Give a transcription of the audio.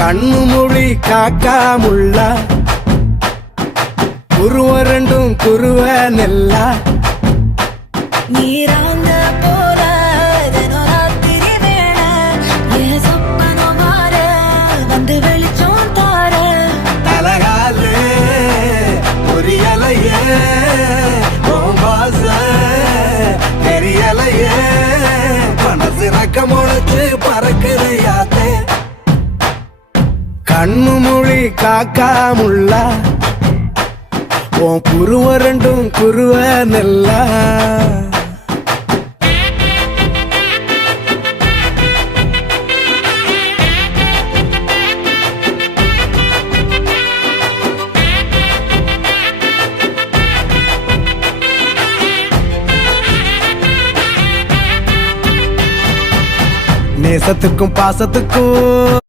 கண்ணு மொழி காக்காமுள்ள குருவ ரெண்டும் குருவ நெல்லா நீராங்க போல தினராத்திரி வேண என் சொப்பனம் மாற வந்து வெளிச்சம் தார தலகாலே பொரியலையே ஓம்பாச தெரியலையே மனசு ரக்க முளைச்சு பறக்குதையாத்தே கண்ணு மொழி காக்காமுள்ள உன் குருவ ரெண்டும் குருவ நெல்லா நேசத்துக்கும் பாசத்துக்கும்